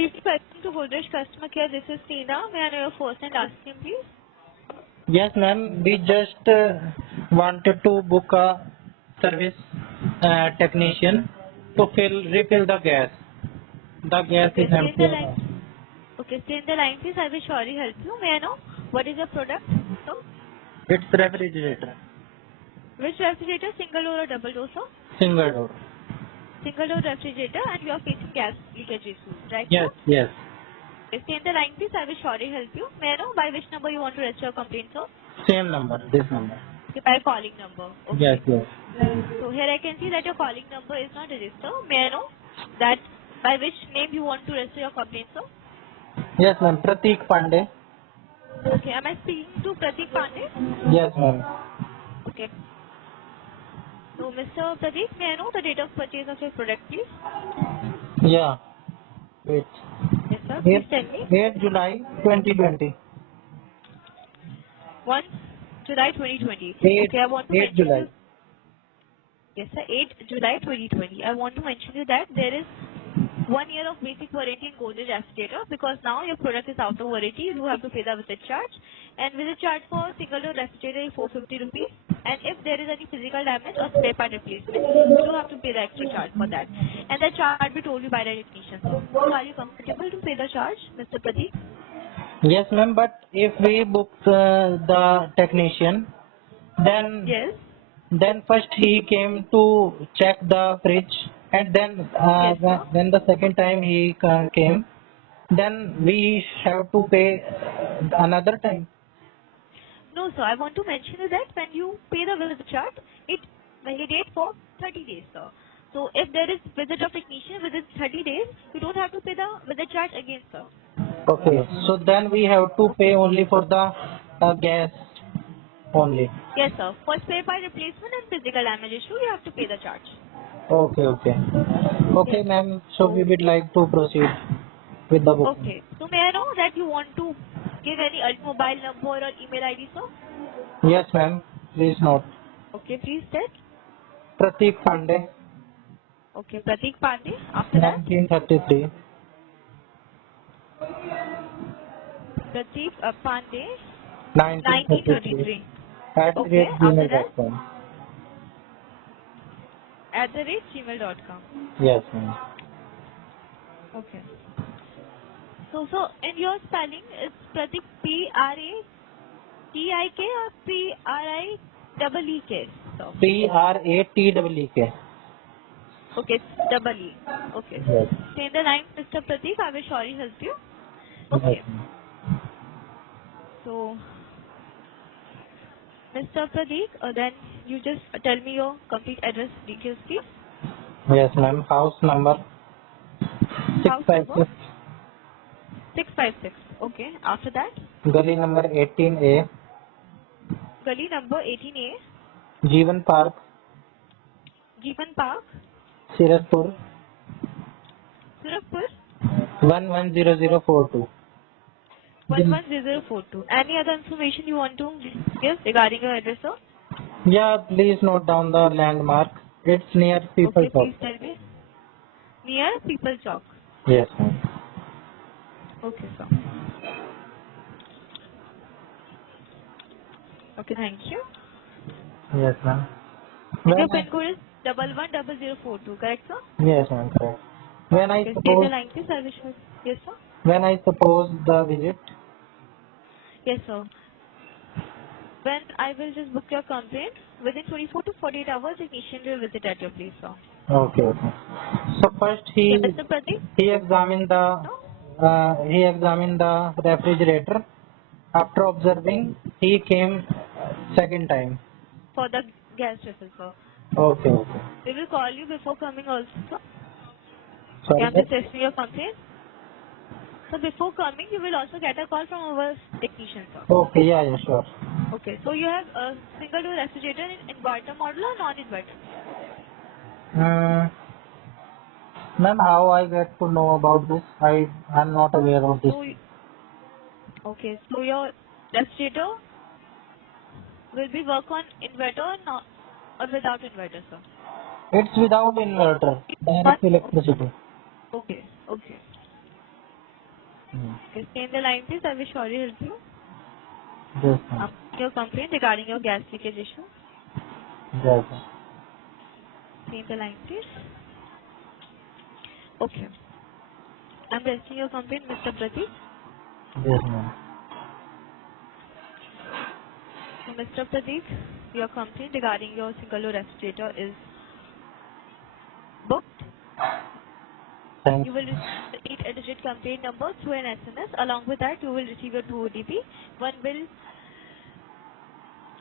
Please welcome to Godrej Customer Care. This is Tina. May I know your first and last name, please? Yes, ma'am. We just wanted to book a service technician to refill the gas. The gas Okay, is stay in the empty. line. Okay, stay in the line, please. I will surely help you. May I know what is your product? So, It's refrigerator. which refrigerator? Single door or double door, sir? Single door. Single door refrigerator, and you are facing gas leakage issue, right, Yes, sir? yes. Okay, stay in the line, please. I will surely help you. May I know by which number you want to register your complaint, sir? Same number. This number. Okay, by calling number. Yes, Okay. yes. So here I can see that your calling number is not registered. May I know that by which name you want to register your complaint, sir? Yes, ma'am. Pratik Pandey. Okay, am I speaking to Pratik Pandey? Yes, ma'am. Okay. So, Mr. Pratik, may I know the date of purchase of your product, please? Yeah. Wait. Yes, sir. Please tell me. 8 July 2020. 1 July 2020. 8, Okay, I want to 8 mention July. you. Yes, sir. 8 July 2020. I want to mention you that there is 1 year of basic warranty in Godrej refrigerator, because now your product is out of warranty. You do have to pay the visit charge, and visit charge for single door refrigerator is 450 rupees. And if there is any physical damage or spare part replacement, you do have to pay the extra charge for that. And the charge will be told you by the technician. So are you comfortable to pay the charge, Mr. Pradeep? Yes, ma'am. But if we book the technician, then Yes. first he came to check the fridge, and then Yes, sir. when the second time he came, then we have to pay another time. No, sir. I want to mention you that when you pay the visit charge, it validates for 30 days, sir. So if there is visit of technician within 30 days, you don't have to pay the visit charge again, sir. Okay, so then we have to pay only for the gas only. Yes, sir. For spare part replacement and physical damage issue, you have to pay the charge. Okay, okay. Okay, Yes. ma'am. So we would like to proceed with the booking. Okay. So may I know that you want to give any mobile number or email ID, sir? Yes, ma'am. Please note. Okay, please tell. Pratik Pandey, Okay, Pratik Pandey. After that, 1933 Pratik Pandey, 1933 1933. at the Okay, rate after that, gmail.com. @gmail.com. Yes, ma'am. Okay. So in your spelling, is Pratik Pratik or Priteek? So, Prateek. okay, it's double E. Okay. Yes. Stay in the line, Mr. Pratik. I will surely help you. Yes, Okay. ma'am. So, Mr. Pratik, then you just tell me your complete address details, please. Yes, ma'am. House number House number 656, 656. Okay. After that, Gully number 18A, gully number 18A, Jeevan Park, Jeevan Park, Siraspur, Surapur, 110042. 110042. Any other information you want to give regarding your address, sir? Yeah, please note down the landmark. It's near People Okay, Shop. please tell me. Near People Chalk. Yes, ma'am. Okay, sir. Okay, thank you. Yes, ma'am. And your When PIN code is 110042, correct, sir? yes, ma'am. Correct. When I Okay, stay in the suppose line, please. I will show. Yes, sir? the visit. Yes, sir. When I will just book your complaint, within 24 to 48 hours, technician will visit at your place, sir. Okay, okay. So first Okay, Mr. Pratik? he examined No? the refrigerator. After observing, he came second time. For the gas refill, sir. Okay, okay. We will call you before coming also, sir. Okay, Sorry, I'm sir? just testing your complaint. So before coming, you will also get a call from our technician, sir. Okay, yeah, yeah, sure. Okay, so you have a single door refrigerator in inverter model or non-inverter? Ma'am, how I get to know about this? I'm not aware of this. So, okay, so your refrigerator will be work on inverter or not, or without inverter, sir? It's without inverter, direct electricity. Okay, okay. Okay, stay in the line, please. I will surely help you. Yes, ma'am. Your complaint regarding your gas leakage issue. Yes, ma'am. Stay in the line, please. Okay. I'm raising your complaint, Mr. Pratik. Yes, ma'am. So, Mr. Pratik, your complaint regarding your single door refrigerator is booked. Thank You will receive the 8-digit complaint number through an SMS. Along with that, you will receive your 2 OTP. One will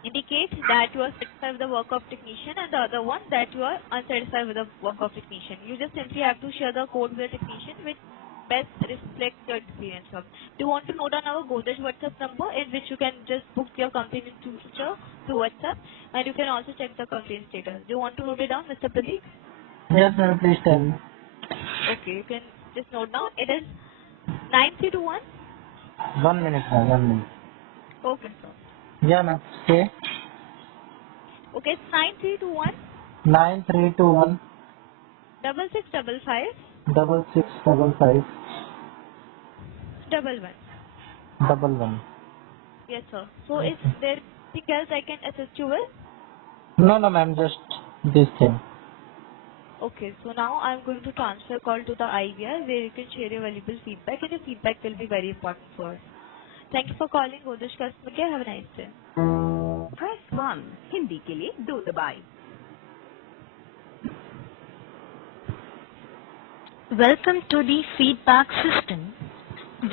indicate that you are satisfied with the work of technician and the other one that you are unsatisfied with the work of technician. You just simply have to share the code with the technician which best reflects your experience of. Do you want to note down our Godrej WhatsApp number in which you can just book your complaint in future through WhatsApp, and you can also check the complaint status. Do you want to note it down, Mr. Pradeep? Yes, ma'am. Please tell me. Okay, you can just note down. It is 9321. 1 minute, ma'am. 1 minute. Okay, sir. Yeah, ma'am. Okay. Okay, it's 9321 9321 6655 6655 11. 11. Yes, sir. So is Okay. there anything else I can assist you with? No, ma'am. Just this thing. Okay, so now I'm going to transfer call to the IVR where you can share your valuable feedback, and your feedback will be very important for us. Thank you for calling Godrej Customer Care. Have a nice day. Press 1 Hindi के लिए 2 दबाएं। Welcome to the feedback system.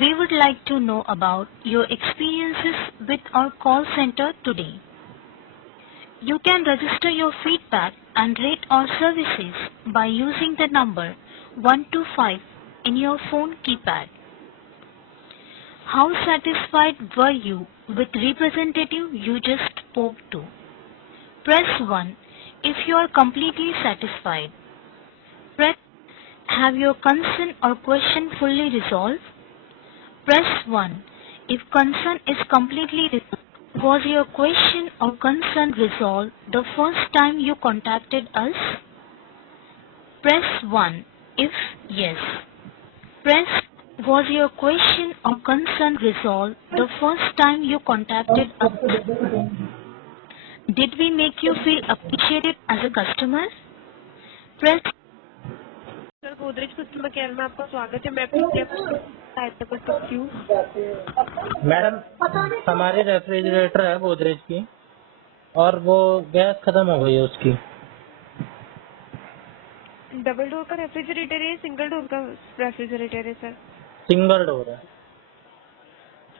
We would like to know about your experiences with our call center today. You can register your feedback and rate our services by using the number 1 to 5 in your phone keypad. How satisfied were you with representative you just spoke to? Press 1 if you are completely satisfied. Press have your concern or question fully resolved. Press 1 if concern is completely resolved. Was your question or concern resolved the first time you contacted us? Press 1 if yes. Press was your question or concern resolved the first time you contacted us? Did we make you feel appreciated as a customer? Press sir Godrej customer care में आपका स्वागत है। मैं आपकी क्या सहायता कर सकती हूँ? मैडम, हमारी रेफ्रिजरेटर है गोदरेज की, और वो गैस खत्म हो गई है उसकी। डबल डोर का रेफ्रिजरेटर है, सिंगल डोर का रेफ्रिजरेटर है सर? सिंगल डोर है।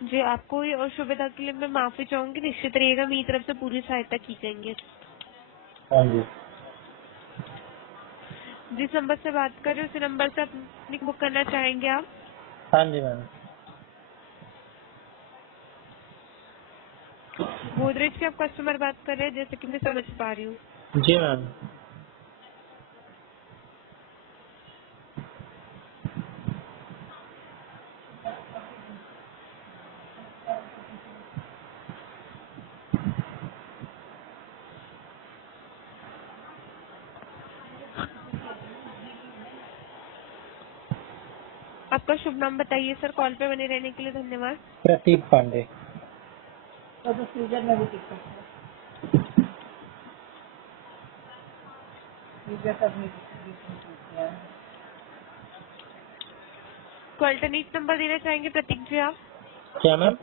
जी, आपको ये असुविधा के लिए मैं माफी चाहूंगी। निश्चित रहिएगा, मेरी तरफ से पूरी सहायता की जाएंगे। हाँ जी। जिस नंबर से बात कर रहे हो उसी नंबर से अपनी बुक करना चाहेंगे आप? हाँ जी मैम। गोदरेज के आप कस्टमर बात कर रहे हैं, जैसे कि मैं समझ पा रही हूँ। जी मैम। आपका शुभ नाम बताइए सर। कॉल पे बने रहने के लिए धन्यवाद। प्रतीक पांडे। अल्टरनेट नंबर देना चाहेंगे प्रतीक जी आप? क्या मैम?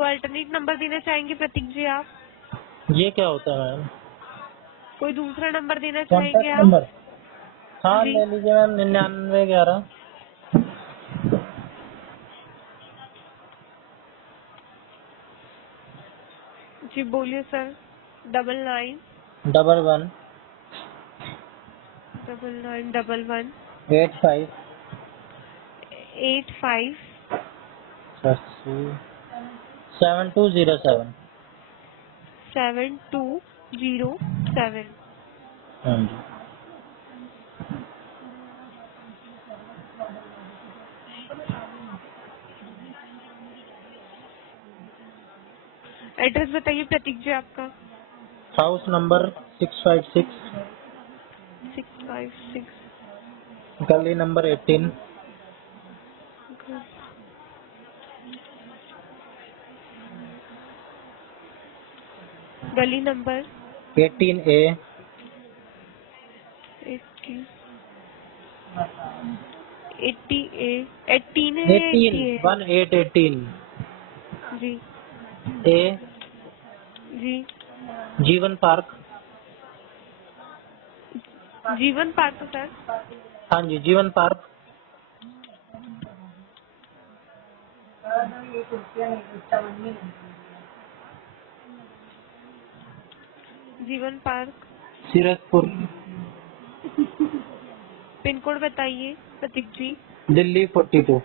अल्टरनेट नंबर देना चाहेंगे प्रतीक जी आप? ये क्या होता है मैम? कोई दूसरा नंबर देना चाहेंगे कॉन्टैक्ट आप? नंबर? हाँ जी। ले लीजिए मैम, 9911। जी बोलिए सर। 99 11 9911 85 85 7207। 7207। हाँ जी। एड्रेस बताइए प्रतीक जी आपका। हाउस नंबर 656, 656 गली नंबर 18, गली नंबर 18A 80 80A 18 है या 80 है? 18 जी A जी जीवन पार्क। जीवन पार्क सर। हाँ जी, जीवन पार्क। जीवन पार्क। सीरजपुर, पिन कोड बताइए प्रतीक जी। दिल्ली 42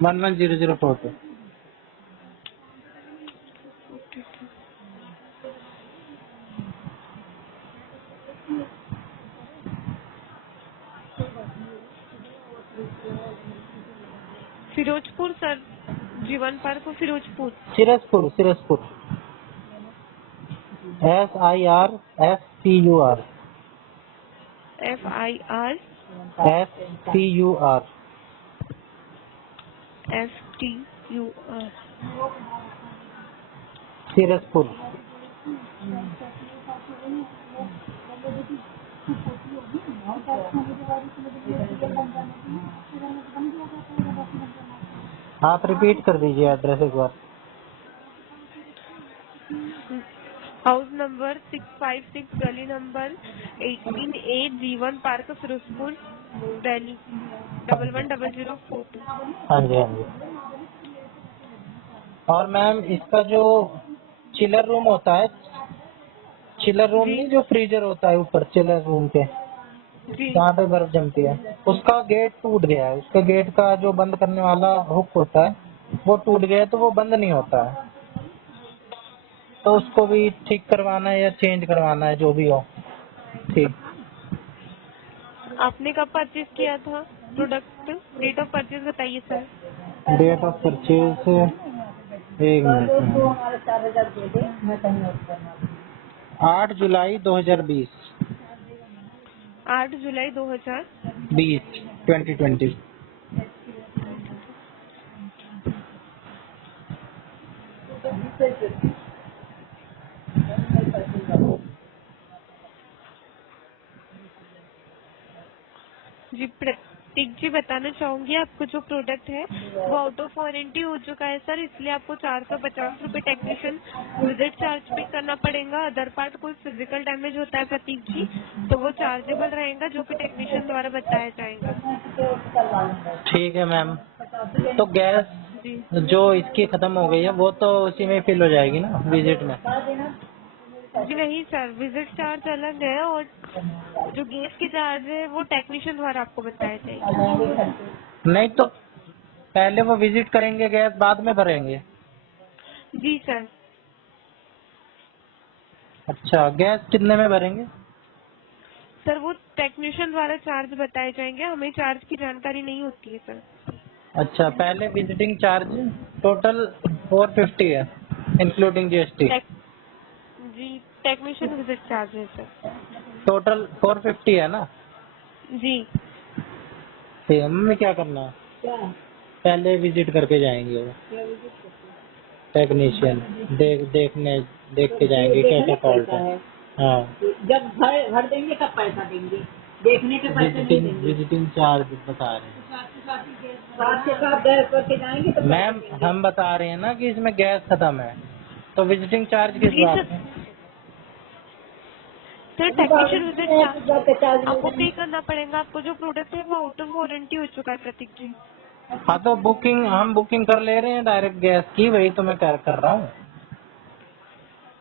110042। फिरोजपुर सर, जीवन पार्क और Firozpur. सीरजपुर, सीरजपुर SIRSPUR FIR SPUR FTUR। सीरजपुर। आप रिपीट कर दीजिए एड्रेस एक बार। हाउस नंबर 656 गली नंबर 18A जीवन पार्क फिरोजपुर दिल्ली 110042। हाँ जी, हाँ जी। और मैम इसका जो चिलर रूम होता है, चिलर रूम जी नहीं, जो फ्रीजर होता है ऊपर चिलर रूम के जी जहाँ पे बर्फ जमती है, उसका गेट टूट गया है। उसका गेट का जो बंद करने वाला हुक होता है वो टूट गया है, तो वो बंद नहीं होता है। तो उसको भी ठीक करवाना है या चेंज करवाना है, जो भी हो। ठीक। आपने कब परचेज किया था प्रोडक्ट? डेट ऑफ परचेज बताइए sir. Date of purchase 1 minute, 8 जुलाई 2020। 8 जुलाई 2000। 2020। जी प्रतीक जी बताना चाहूंगी, आपको जो प्रोडक्ट है वो आउट ऑफ वारंटी हो चुका है सर, इसलिए आपको 450 रुपए टेक्नीशियन विजिट चार्ज पे करना पड़ेगा। अदर पार्ट कोई फिजिकल डैमेज होता है प्रतीक जी तो वो चार्जेबल रहेगा, जो कि टेक्नीशियन द्वारा बताया जाएगा। ठीक है मैम। तो गैस जी जो इसकी खत्म हो गई है वो तो उसी में फिल हो जाएगी ना, विजिट में? जी नहीं सर, विजिट चार्ज अलग है और जो गैस की चार्ज है वो टेक्नीशियन द्वारा आपको बताया जाएगी। नहीं तो पहले वो विजिट करेंगे, गैस बाद में भरेंगे? जी सर। अच्छा, गैस कितने में भरेंगे? सर वो टेक्नीशियन द्वारा चार्ज बताए जाएंगे, हमें चार्ज की जानकारी नहीं होती है सर। अच्छा, पहले विजिटिंग चार्ज टोटल 450 है इंक्लूडिंग GST। जी टेक्नीशियन विजिट चार्ज है सर। टोटल 450 है ना? जी ठीक है, मम्मी क्या करना है? पहले विजिट करके जाएंगे वो टेक्नीशियन, देख के जाएंगे क्या क्या फॉल्ट है। हाँ, जब भर भर देंगे तब पैसा देंगे, देखने के पैसे नहीं देंगे। विजिटिंग चार्ज बता रहे हैं साथ के साथ गैस करके जाएंगे तो मैम। हम बता रहे हैं ना कि इसमें गैस खत्म है, तो विजिटिंग चार्ज किस जी बात सर। में? सर टेक्नीशियन विजिट चार्ज आपको पे नहीं। करना पड़ेगा, आपको जो प्रोडक्ट है वो आउट ऑफ वारंटी हो चुका है प्रतीक जी। हाँ, तो हम बुकिंग कर ले रहे हैं डायरेक्ट गैस की, वही तो मैं कर रहा हूँ।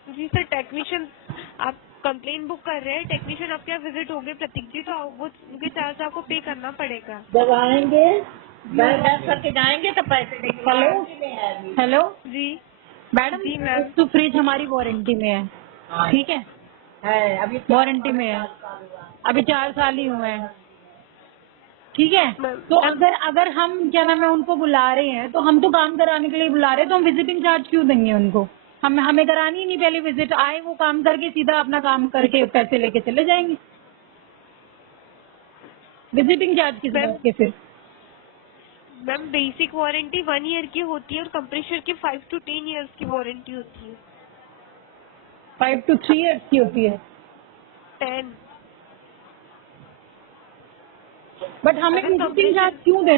जी सर, टेक्नीशियन आप कंप्लेन बुक कर रहे हैं, टेक्नीशियन आपके यहाँ विजिट हो गए प्रतीक जी, तो वो उनके चार्ज आपको पे करना पड़ेगा। जब आएंगे गैस करके जाएंगे तो पैसे देंगे। हेलो हेलो जी मैडम, जी मैम। तो फ्रिज हमारी वारंटी में है, ठीक है अभी वारंटी में है, अभी 4 साल ही हुए हैं, ठीक है। तो अगर अगर हम क्या नाम है उनको बुला रहे हैं, तो हम तो काम कराने के लिए बुला रहे हैं, तो हम विजिटिंग चार्ज क्यों देंगे उनको? हमें करानी ही नहीं, पहले विजिट आए, वो काम करके सीधा अपना काम करके पैसे लेके चले जाएंगे। विजिटिंग चार्ज किस बात के फिर? मैम बेसिक वारंटी 1 ईयर की होती है और कंप्रेसर की 5 to 10 ईयर्स की वारंटी होती है। 5 to 3 years की होती है। 10। बट हमें अगर विजिटिंग चार्ज क्यों देना